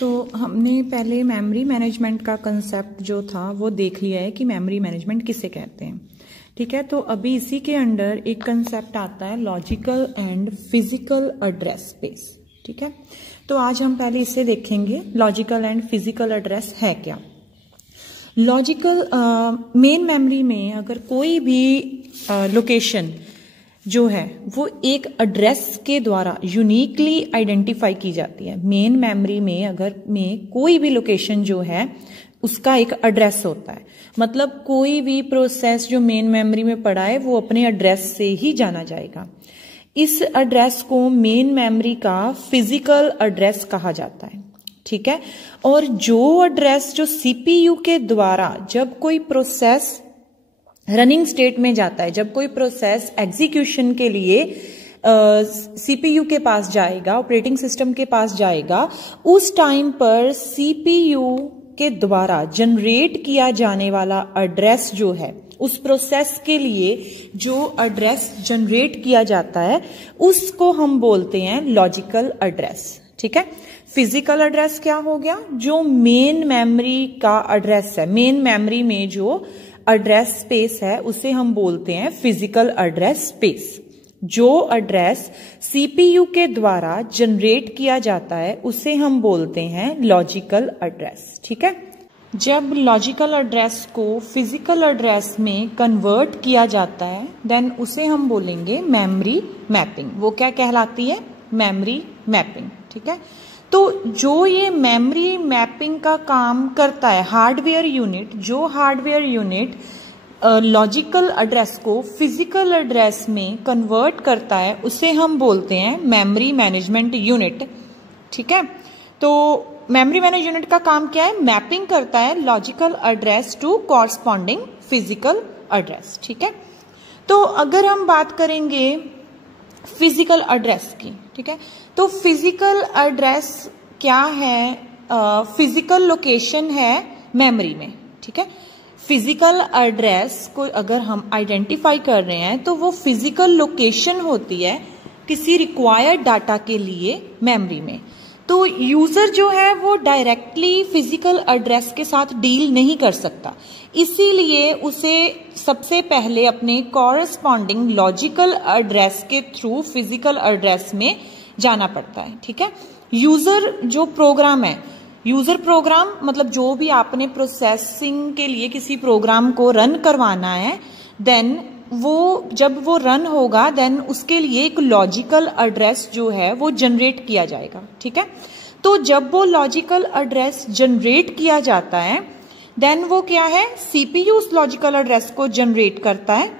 तो हमने पहले मेमोरी मैनेजमेंट का कंसेप्ट जो था वो देख लिया है कि मेमोरी मैनेजमेंट किसे कहते हैं। ठीक है, तो अभी इसी के अंडर एक कंसेप्ट आता है logical and physical address space. ठीक है, तो आज हम पहले इसे देखेंगे, लॉजिकल एंड फिजिकल एड्रेस है क्या। लॉजिकल मेन मेमोरी में अगर कोई भी लोकेशन जो है वो एक एड्रेस के द्वारा यूनिकली आइडेंटिफाई की जाती है। मेन मेमोरी में अगर कोई भी लोकेशन जो है उसका एक एड्रेस होता है, मतलब कोई भी प्रोसेस जो मेन मेमोरी में पड़ा है वो अपने एड्रेस से ही जाना जाएगा। इस एड्रेस को मेन मेमोरी का फिजिकल एड्रेस कहा जाता है। ठीक है, और जो एड्रेस जो सीपीयू के द्वारा जब कोई प्रोसेस रनिंग स्टेट में जाता है, जब कोई प्रोसेस एग्जीक्यूशन के लिए सीपीयू के पास जाएगा, ऑपरेटिंग सिस्टम के पास जाएगा, उस टाइम पर सीपीयू के द्वारा जनरेट किया जाने वाला एड्रेस जो है, उस प्रोसेस के लिए जो एड्रेस जनरेट किया जाता है उसको हम बोलते हैं लॉजिकल एड्रेस। ठीक है, फिजिकल एड्रेस क्या हो गया, जो मेन मेमोरी का एड्रेस है, मेन मेमोरी में जो एड्रेस स्पेस है उसे हम बोलते हैं फिजिकल एड्रेस स्पेस। जो एड्रेस सीपीयू के द्वारा जनरेट किया जाता है उसे हम बोलते हैं लॉजिकल एड्रेस। ठीक है, जब लॉजिकल एड्रेस को फिजिकल एड्रेस में कन्वर्ट किया जाता है देन उसे हम बोलेंगे मेमोरी मैपिंग। वो क्या कहलाती है, मेमोरी मैपिंग। ठीक है, तो जो ये मेमोरी मैपिंग का काम करता है हार्डवेयर यूनिट, जो हार्डवेयर यूनिट लॉजिकल एड्रेस को फिजिकल एड्रेस में कन्वर्ट करता है उसे हम बोलते हैं मेमोरी मैनेजमेंट यूनिट। ठीक है, तो मेमोरी मैनेजमेंट यूनिट का काम क्या है, मैपिंग करता है logical address to corresponding physical address. ठीक है, तो अगर हम बात करेंगे फिजिकल एड्रेस की, ठीक है, तो फिजिकल एड्रेस क्या है, फिजिकल लोकेशन है मेमोरी में। ठीक है, फिजिकल एड्रेस को अगर हम आइडेंटिफाई कर रहे हैं तो वो फिजिकल लोकेशन होती है किसी रिक्वायर्ड डाटा के लिए मेमोरी में। तो यूजर जो है वो डायरेक्टली फिजिकल एड्रेस के साथ डील नहीं कर सकता, इसीलिए उसे सबसे पहले अपने कॉरस्पॉन्डिंग लॉजिकल एड्रेस के थ्रू फिजिकल एड्रेस में जाना पड़ता है। ठीक है, यूजर जो प्रोग्राम है, यूजर प्रोग्राम मतलब जो भी आपने प्रोसेसिंग के लिए किसी प्रोग्राम को रन करवाना है, देन वो जब वो रन होगा देन उसके लिए एक लॉजिकल एड्रेस जो है वो जनरेट किया जाएगा। ठीक है, तो जब वो लॉजिकल एड्रेस जनरेट किया जाता है देन वो क्या है, सीपीयू उस लॉजिकल एड्रेस को जनरेट करता है।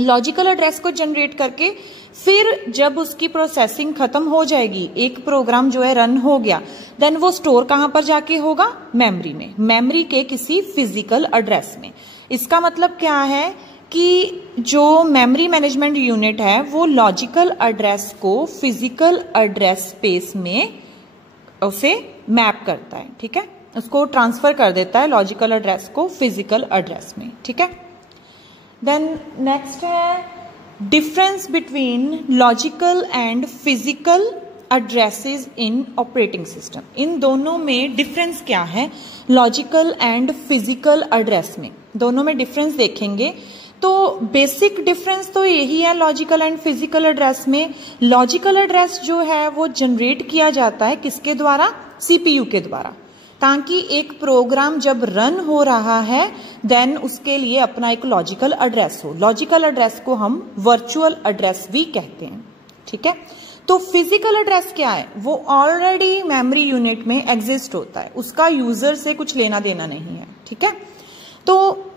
लॉजिकल एड्रेस को जनरेट करके फिर जब उसकी प्रोसेसिंग खत्म हो जाएगी, एक प्रोग्राम जो है रन हो गया, देन वो स्टोर कहां पर जाके होगा, मेमोरी में, मेमोरी के किसी फिजिकल एड्रेस में। इसका मतलब क्या है कि जो मेमोरी मैनेजमेंट यूनिट है वो लॉजिकल एड्रेस को फिजिकल एड्रेस स्पेस में उसे मैप करता है। ठीक है, उसको ट्रांसफर कर देता है लॉजिकल एड्रेस को फिजिकल एड्रेस में। ठीक है, देन नेक्स्ट है difference between logical and physical addresses in operating system. इन दोनों में डिफरेंस क्या है, लॉजिकल एंड फिजिकल एड्रेस में दोनों में डिफरेंस देखेंगे। तो बेसिक डिफरेंस तो यही है लॉजिकल एंड फिजिकल एड्रेस में। लॉजिकल एड्रेस जो है वो जनरेट किया जाता है किसके द्वारा, सीपीयू के द्वारा, ताकि एक प्रोग्राम जब रन हो रहा है देन उसके लिए अपना एक लॉजिकल एड्रेस हो। लॉजिकल एड्रेस को हम वर्चुअल एड्रेस भी कहते हैं। ठीक है, तो फिजिकल एड्रेस क्या है, वो ऑलरेडी मेमोरी यूनिट में एग्जिस्ट होता है, उसका यूजर से कुछ लेना देना नहीं है। ठीक है, तो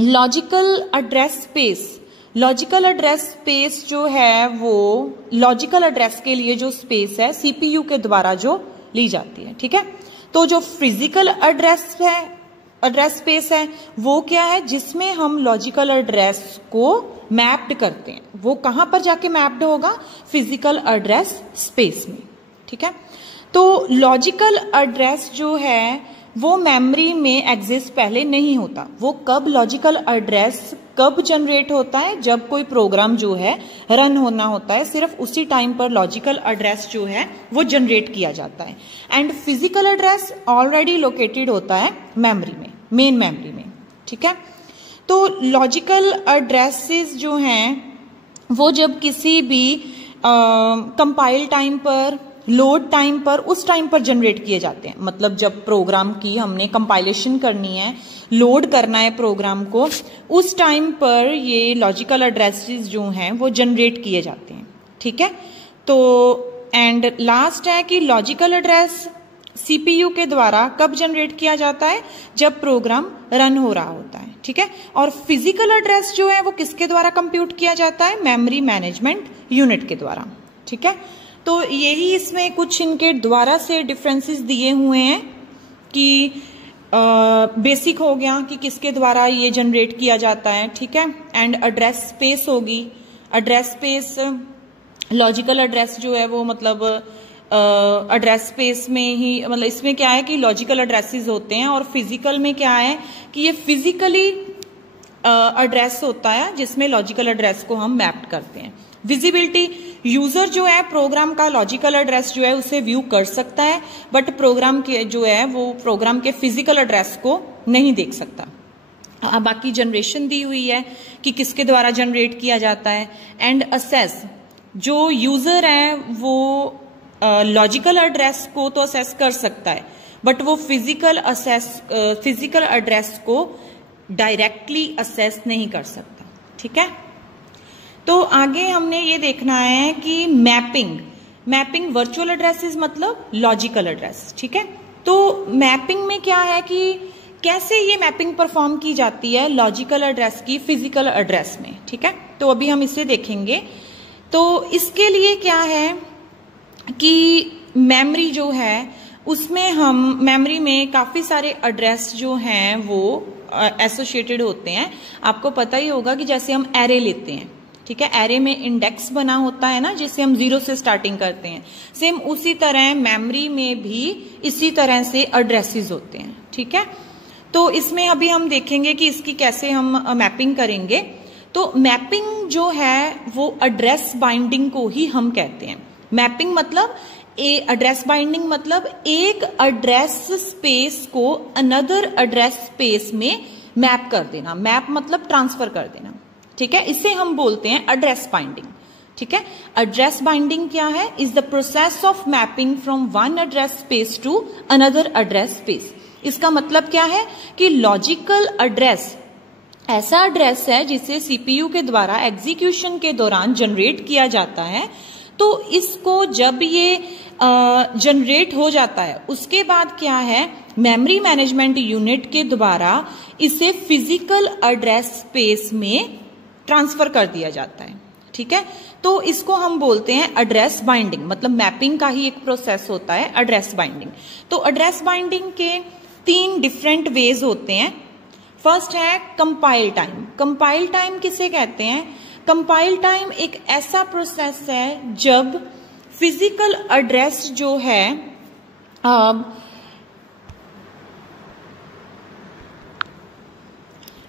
logical address space, logical address space जो है वो लॉजिकल एड्रेस के लिए जो स्पेस है सीपीयू के द्वारा जो ली जाती है। ठीक है, तो जो फिजिकल एड्रेस है, एड्रेस स्पेस है, वो क्या है, जिसमें हम लॉजिकल एड्रेस को मैप्ड करते हैं। वो कहां पर जाके मैप्ड होगा, फिजिकल एड्रेस स्पेस में। ठीक है, तो लॉजिकल एड्रेस जो है वो मेमोरी में एग्जिस्ट पहले नहीं होता। वो कब लॉजिकल एड्रेस कब जनरेट होता है? जब कोई प्रोग्राम जो है रन होना होता है, सिर्फ उसी टाइम पर लॉजिकल एड्रेस जो है वो जनरेट किया जाता है। And physical address already located होता है मेमोरी में, मेन मेमोरी में, ठीक है। तो लॉजिकल एड्रेसेस जो हैं वो जब किसी भी कंपाइल टाइम पर, लोड टाइम पर, उस टाइम पर जनरेट किए जाते हैं। मतलब जब प्रोग्राम की हमने कंपाइलेशन करनी है, लोड करना है प्रोग्राम को, उस टाइम पर ये लॉजिकल एड्रेसेस जो हैं वो जनरेट किए जाते हैं, ठीक है। तो एंड लास्ट है कि लॉजिकल एड्रेस सीपीयू के द्वारा कब जनरेट किया जाता है? जब प्रोग्राम रन हो रहा होता है, ठीक है। और फिजिकल एड्रेस जो है वो किसके द्वारा कंप्यूट किया जाता है? मेमोरी मैनेजमेंट यूनिट के द्वारा, ठीक है। तो यही इसमें कुछ इनके द्वारा से डिफरेंसेस दिए हुए हैं कि बेसिक हो गया कि किसके द्वारा ये जनरेट किया जाता है, ठीक है। एंड एड्रेस स्पेस होगी, एड्रेस स्पेस लॉजिकल एड्रेस जो है वो मतलब एड्रेस स्पेस में ही, मतलब इसमें क्या है कि लॉजिकल एड्रेसेस होते हैं, और फिजिकल में क्या है कि ये फिजिकली एड्रेस होता है जिसमें लॉजिकल एड्रेस को हम मैप करते हैं। विजिबिलिटी, यूजर जो है प्रोग्राम का लॉजिकल एड्रेस जो है उसे व्यू कर सकता है, बट प्रोग्राम के जो है वो प्रोग्राम के फिजिकल एड्रेस को नहीं देख सकता। बाकी जनरेशन दी हुई है कि किसके द्वारा जनरेट किया जाता है। एंड असेस, जो यूजर है वो लॉजिकल एड्रेस को तो असेस कर सकता है, बट वो फिजिकल एड्रेस को डायरेक्टली असेस नहीं कर सकता, ठीक है। तो आगे हमने ये देखना है कि मैपिंग वर्चुअल एड्रेसेस मतलब लॉजिकल एड्रेस, ठीक है। तो मैपिंग में क्या है कि कैसे ये मैपिंग परफॉर्म की जाती है लॉजिकल एड्रेस की फिजिकल एड्रेस में, ठीक है। तो अभी हम इसे देखेंगे। तो इसके लिए क्या है कि मेमोरी जो है उसमें हम मेमोरी में काफी सारे एड्रेस जो हैं वो एसोसिएटेड होते हैं। आपको पता ही होगा कि जैसे हम एरे लेते हैं, ठीक है, एरे में इंडेक्स बना होता है ना, जिससे हम 0 से स्टार्टिंग करते हैं। सेम उसी तरह मेमोरी में भी इसी तरह से एड्रेसेस होते हैं, ठीक है। तो इसमें अभी हम देखेंगे कि इसकी कैसे हम मैपिंग करेंगे। तो मैपिंग जो है वो एड्रेस बाइंडिंग को ही हम कहते हैं। मैपिंग मतलब एड्रेस बाइंडिंग मतलब एक एड्रेस स्पेस को अनदर एड्रेस स्पेस में मैप कर देना। मैप मतलब ट्रांसफर कर देना, ठीक है। इसे हम बोलते हैं एड्रेस बाइंडिंग, ठीक है। एड्रेस बाइंडिंग क्या है? Is the process of mapping from one address space to another address space. इसका मतलब क्या है कि लॉजिकल एड्रेस ऐसा एड्रेस है जिसे सीपीयू के द्वारा एग्जीक्यूशन के दौरान जनरेट किया जाता है। तो इसको जब ये जनरेट हो जाता है उसके बाद क्या है, मेमोरी मैनेजमेंट यूनिट के द्वारा इसे फिजिकल एड्रेस स्पेस में ट्रांसफर कर दिया जाता है, ठीक है। तो इसको हम बोलते हैं एड्रेस बाइंडिंग, मतलब मैपिंग का ही एक प्रोसेस होता है एड्रेस बाइंडिंग। तो एड्रेस बाइंडिंग के 3 डिफरेंट वेज होते हैं। फर्स्ट है कंपाइल टाइम। कंपाइल टाइम किसे कहते हैं? कंपाइल टाइम एक ऐसा प्रोसेस है जब फिजिकल एड्रेस जो है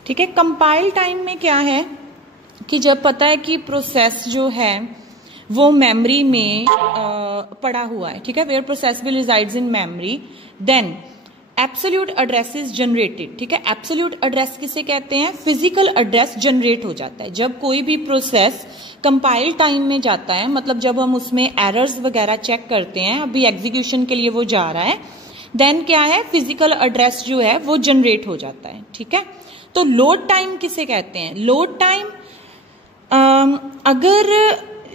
ठीक है। कंपाइल टाइम में क्या है कि जब पता है कि प्रोसेस जो है वो मेमोरी में पड़ा हुआ है, ठीक है, where process will resides in memory, then absolute address is generated, ठीक है। एब्सोल्यूट एड्रेस किसे कहते हैं? फिजिकल एड्रेस जनरेट हो जाता है जब कोई भी प्रोसेस कंपाइल टाइम में जाता है, मतलब जब हम उसमें एरर्स वगैरह चेक करते हैं, अभी एग्जीक्यूशन के लिए वो जा रहा है, देन क्या है, फिजिकल एड्रेस जो है वो जनरेट हो जाता है, ठीक है। तो लोड टाइम किसे कहते हैं? लोड टाइम अगर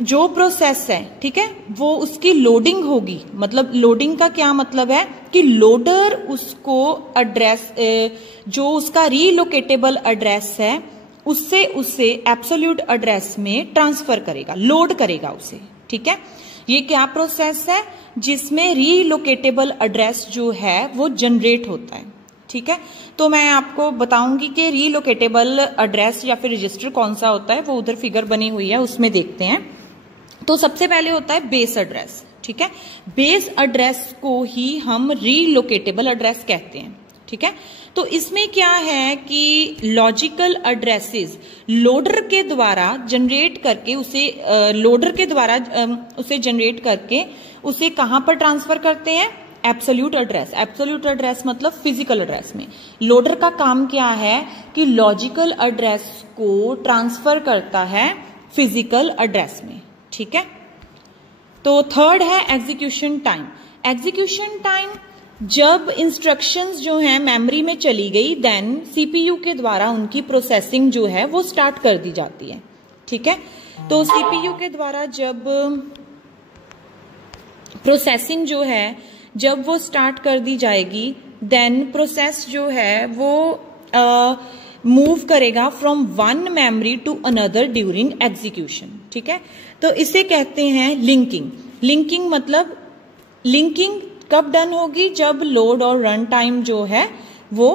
जो प्रोसेस है, ठीक है, वो उसकी लोडिंग होगी, मतलब लोडिंग का क्या मतलब है कि लोडर उसको एड्रेस जो उसका रीलोकेटेबल एड्रेस है उससे उसे एब्सोल्यूट एड्रेस में ट्रांसफर करेगा, लोड करेगा उसे, ठीक है। ये क्या प्रोसेस है? जिसमें रीलोकेटेबल एड्रेस जो है वो जनरेट होता है, ठीक है। तो मैं आपको बताऊंगी कि रीलोकेटेबल एड्रेस या फिर रजिस्टर कौन सा होता है, वो उधर फिगर बनी हुई है उसमें देखते हैं। तो सबसे पहले होता है बेस एड्रेस, ठीक है। बेस एड्रेस को ही हम रीलोकेटेबल एड्रेस कहते हैं, ठीक है। तो इसमें क्या है कि लॉजिकल एड्रेसेस लोडर के द्वारा जनरेट करके उसे जनरेट करके उसे कहां पर ट्रांसफर करते हैं, एब्सोल्यूट एड्रेस। एब्सोल्यूट एड्रेस मतलब फिजिकल एड्रेस में। लोडर का काम क्या है कि लॉजिकल एड्रेस को ट्रांसफर करता है फिजिकल एड्रेस में, ठीक है। तो थर्ड है एग्जीक्यूशन टाइम। एग्जीक्यूशन टाइम, जब इंस्ट्रक्शंस जो हैं मेमोरी में चली गई, देन सीपीयू के द्वारा उनकी प्रोसेसिंग जो है वो स्टार्ट कर दी जाती है, ठीक है। तो सीपीयू के द्वारा जब प्रोसेसिंग जो है जब वो स्टार्ट कर दी जाएगी, देन प्रोसेस जो है वो मूव करेगा from one memory to another during execution, ठीक है। तो इसे कहते हैं लिंकिंग। लिंकिंग मतलब लिंकिंग कब डन होगी, जब लोड और रन टाइम जो है वो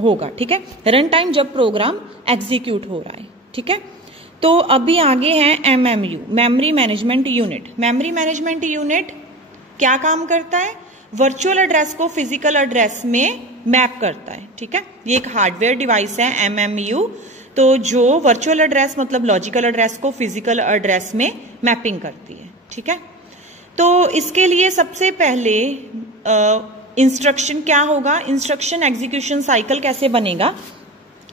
होगा, ठीक है। रन टाइम जब प्रोग्राम एग्जीक्यूट हो रहा है, ठीक है। तो अभी आगे है MMU, memory management unit. Memory management unit क्या काम करता है, वर्चुअल एड्रेस को फिजिकल एड्रेस में मैप करता है, ठीक है। ये एक हार्डवेयर डिवाइस है एमएमयू, तो जो वर्चुअल एड्रेस मतलब लॉजिकल एड्रेस को फिजिकल एड्रेस में मैपिंग करती है, ठीक है। तो इसके लिए सबसे पहले इंस्ट्रक्शन क्या होगा, इंस्ट्रक्शन एग्जीक्यूशन साइकिल कैसे बनेगा,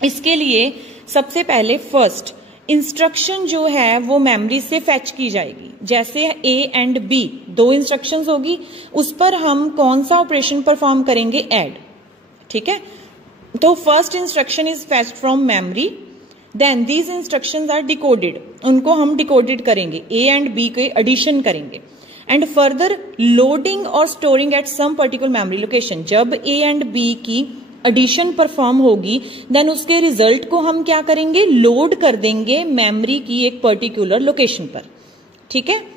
इसके लिए सबसे पहले फर्स्ट इंस्ट्रक्शन जो है वो मेमोरी से फेच की जाएगी। जैसे ए एंड बी दो इंस्ट्रक्शंस होगी, उस पर हम कौन सा ऑपरेशन परफॉर्म करेंगे, ऐड, ठीक है। तो first instruction is fetched from memory, then these instructions are decoded, उनको हम डिकोडेड करेंगे, ए एंड बी के एडिशन करेंगे, एंड फर्दर लोडिंग और storing at some particular memory location. जब ए एंड बी की एडिशन परफॉर्म होगी, देन उसके रिजल्ट को हम क्या करेंगे, लोड कर देंगे मेमोरी की एक पर्टिकुलर लोकेशन पर, ठीक है।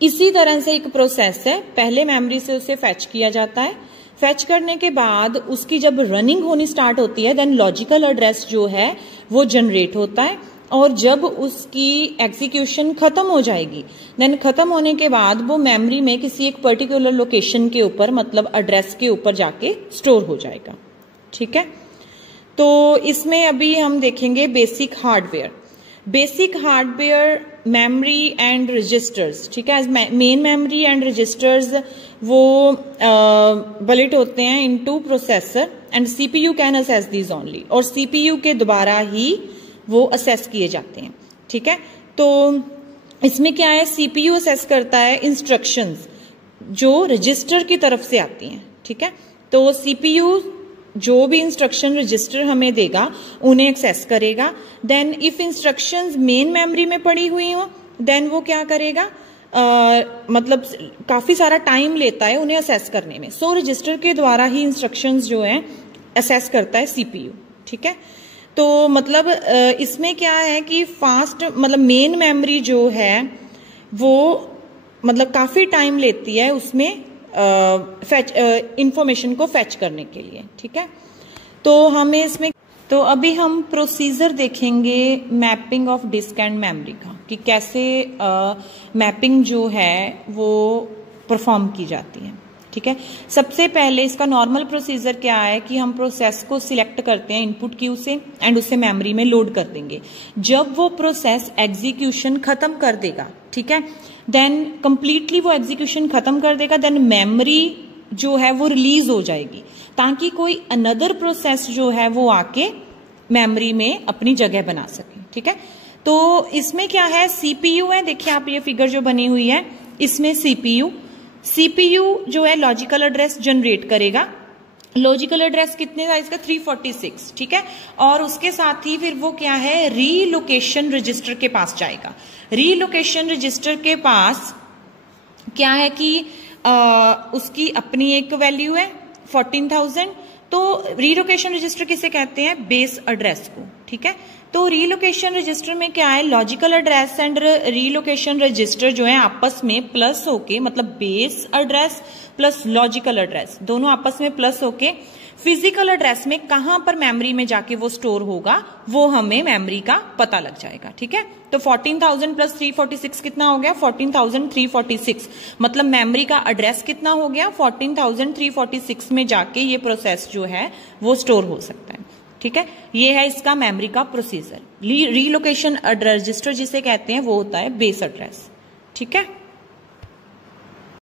इसी तरह से एक प्रोसेस है, पहले मेमोरी से उसे फेच किया जाता है, फेच करने के बाद उसकी जब रनिंग होनी स्टार्ट होती है, देन लॉजिकल एड्रेस जो है वो जनरेट होता है, और जब उसकी एग्जीक्यूशन खत्म हो जाएगी, देन खत्म होने के बाद वो मेमोरी में किसी एक पर्टिकुलर लोकेशन के ऊपर मतलब एड्रेस के ऊपर जाके स्टोर हो जाएगा, ठीक है। तो इसमें अभी हम देखेंगे basic hardware. Basic hardware memory and registers, ठीक है। मेन मेमोरी एंड रजिस्टर्स वो बलिट होते हैं into processor, and CPU can assess these only, और सीपीयू के द्वारा ही वो असेस किए जाते हैं, ठीक है। तो इसमें क्या है, सीपीयू असेस करता है इंस्ट्रक्शंस जो रजिस्टर की तरफ से आती हैं, ठीक है। तो सीपीयू जो भी इंस्ट्रक्शन रजिस्टर हमें देगा उन्हें एक्सेस करेगा, then if instructions main memory में पड़ी हुई हो, देन वो क्या करेगा, मतलब काफी सारा टाइम लेता है उन्हें असेस करने में, सो रजिस्टर के द्वारा ही इंस्ट्रक्शंस जो है असेस करता है सीपीयू, ठीक है। तो मतलब इसमें क्या है कि फास्ट मतलब मेन मेमोरी जो है वो मतलब काफी टाइम लेती है उसमें इंफॉर्मेशन को फेच करने के लिए, ठीक है। तो हमें इसमें तो अभी हम प्रोसीजर देखेंगे mapping of disk and memory का, कि कैसे मैपिंग जो है वो परफॉर्म की जाती है, ठीक है। सबसे पहले इसका नॉर्मल प्रोसीजर क्या है कि हम प्रोसेस को सिलेक्ट करते हैं इनपुट क्यू से एंड उसे मेमोरी में लोड कर देंगे। जब वो प्रोसेस एग्जीक्यूशन खत्म कर देगा, ठीक है, देन कंप्लीटली वो एग्जीक्यूशन खत्म कर देगा, देन मेमोरी जो है वो रिलीज हो जाएगी, ताकि कोई अनदर प्रोसेस जो है वो आके मेमोरी में अपनी जगह बना सके, ठीक है। तो इसमें क्या है, सीपीयू है, देखिए आप ये फिगर जो बनी हुई है, इसमें सीपीयू जो है लॉजिकल एड्रेस जनरेट करेगा। लॉजिकल एड्रेस कितने साइज का, 346, ठीक है। और उसके साथ ही फिर वो क्या है, रीलोकेशन रजिस्टर के पास जाएगा। रीलोकेशन रजिस्टर के पास क्या है कि उसकी अपनी एक वैल्यू है 14,000। तो रीलोकेशन रजिस्टर किसे कहते हैं, बेस एड्रेस को, ठीक है। तो रीलोकेशन रजिस्टर में क्या है, logical address and relocation register जो है आपस में प्लस होके, मतलब base address plus logical address दोनों आपस में प्लस होके फिजिकल एड्रेस में कहां पर मेमोरी में जाके वो स्टोर होगा वो हमें मेमोरी का पता लग जाएगा, ठीक है। तो 14,000 प्लस 346 कितना हो गया, 14,346, मतलब मेमोरी का एड्रेस कितना हो गया, 14,346 में जाके ये प्रोसेस जो है वो स्टोर हो सकता है, ठीक है। ये है इसका मेमोरी का प्रोसीजर। रीलोकेशन रजिस्टर जिसे कहते हैं वो होता है बेस एड्रेस, ठीक है।